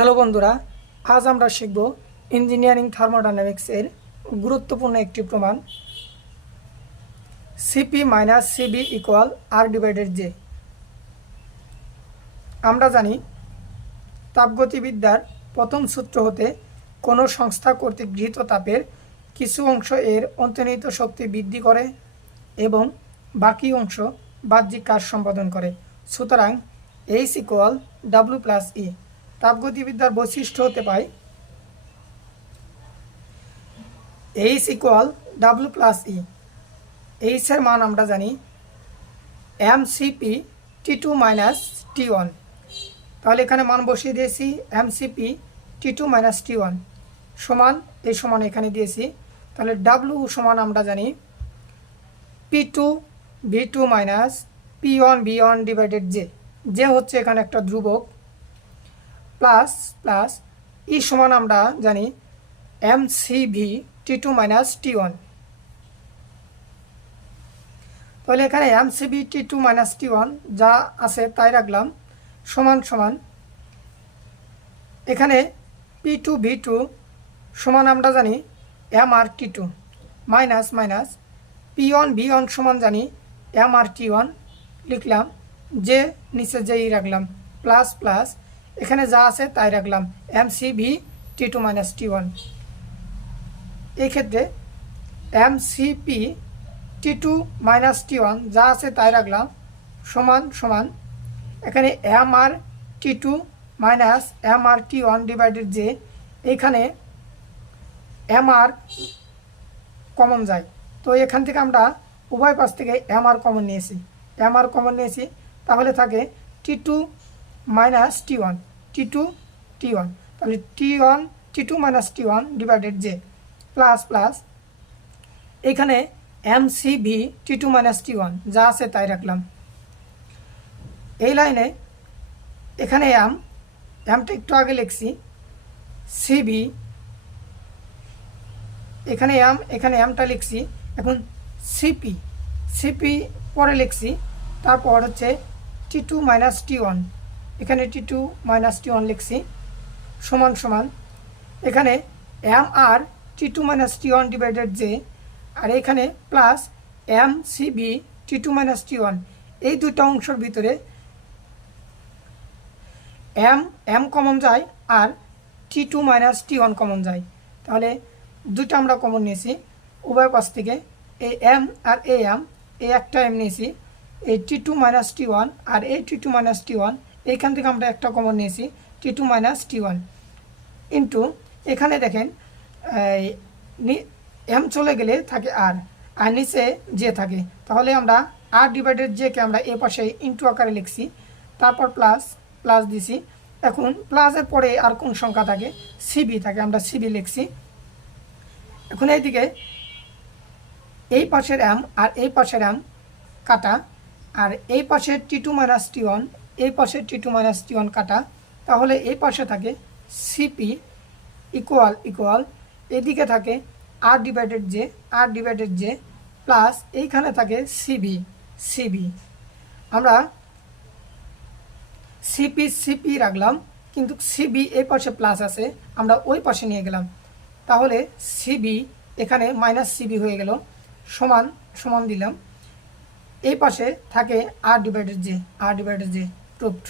Hello বন্ধুরা, আজ আমরা শিখব ইঞ্জিনিয়ারিং থার্মোডাইনামিক্সের গুরুত্বপূর্ণ একটি প্রমাণ সিপি মাইনাস সিবি ইকুয়াল আর ডিভাইডেড জে। আমরা জানি তাপগতিবিদ্যার প্রথম সূত্র হতে কোনো সংস্থা কর্তৃক গৃহীত তাপের কিছু অংশ এর অন্তর্নিহিত শক্তি বৃদ্ধি করে এবং বাকি অংশ বাহ্যিক কাজ সম্পাদন করে। সুতরাং H equal W plus E. তাপগতিবিদ্যার বৈশিষ্ট্য হতে পায় H equal W plus E. এইচের মান আমরা জানি এমসিপি টি টু মাইনাস টি ওয়ান। তাহলে এখানে মান বসিয়ে দিয়েছি এমসিপি টি টু মাইনাস টি ওয়ান সমান এই সমান এখানে দিয়েছি। তাহলে ডাব্লু সমান আমরা জানি P two V two minus P one V one divided J. J হচ্ছে এখানে একটা ধ্রুবক, প্লাস প্লাস ই সমান আমরা জানি M C V T two minus T one. তাহলে এখানে M C V T two minus T one যা আছে তাই রাখলাম সমান সমান এখানে পি টু ভি টু সমান আমরা জানি M R T two minus minus P one V one সমান জানি এম আর টি ওয়ান লিখলাম, যে নিচে যেই রাখলাম প্লাস প্লাস এখানে যা আছে তাই রাখলাম M C V T two minus T one. এই ক্ষেত্রে M C P T two minus T one যা আছে তাই রাখলাম সমান সমান এখানে M R T two minus M R T one divided যে। এইখানে এম আর কমন যায়, তো এখান থেকে আমরা উভয় পাশ থেকে এম আর কমন নিয়েছি, এম আর কমন নিয়েছি। তাহলে থাকে T two minus T one T two T one. তাহলে T one T two minus T one divided J plus plus এখানে M C V T two minus T one যা আছে তাই রাখলাম। এই লাইনে এখানে এমটা একটু আগে লিখছি সিবি, এখানে এমটা লিখছি, এখন সিপি সিপি পরে লিখছি, তারপর হচ্ছে T two minus T one, এখানে T two minus T one লিখছি সমান সমান এখানে M R T two minus T one divided J, আর এখানে plus M C B T two minus T one. এই দুটো অংশের ভিতরে এম কমন যায় আর T two minus T one common যায়। তাহলে দুটো আমরা কমন নিয়েছি উভয় পাশ থেকে, এই এম আর এই একটা এম নিয়েছি, এই T two minus T one আর এই T two minus T one এইখান থেকে আমরা একটা কমন নিয়েছি T two minus T one into এখানে দেখেন এম চলে গেলে থাকে আর নিচে জে থাকে। তাহলে আমরা আর ডিভাইডেড জেকে আমরা এ পাশে ইন্টু আকারে লিখছি, তারপর প্লাস প্লাস দিছি। এখন প্লাসের পরে আর কোন সংখ্যা থাকে? সিবি থাকে, আমরা সিবি লিখছি। এখন এইদিকে এই পাশের এম আর এই পাশের এম কাটা, আর এই পাশের টি টু মাইনাস টি ওয়ান এই পাশের টি টু মাইনাস টি ওয়ান কাটা। তাহলে এই পাশে থাকে সিপি ইকুয়াল ইকুয়াল এদিকে থাকে আর ডিভাইডেড জে প্লাস এইখানে থাকে সিবি সিবি। আমরা সিপি রাখলাম, কিন্তু সিবি এই পাশে প্লাস আছে, আমরা ওই পাশে নিয়ে গেলাম। তাহলে সিবি এখানে মাইনাস সিবি হয়ে গেল, সমান সমান দিলাম। এই পাশে থাকে আর ডিভাইডেড জে প্রুফড।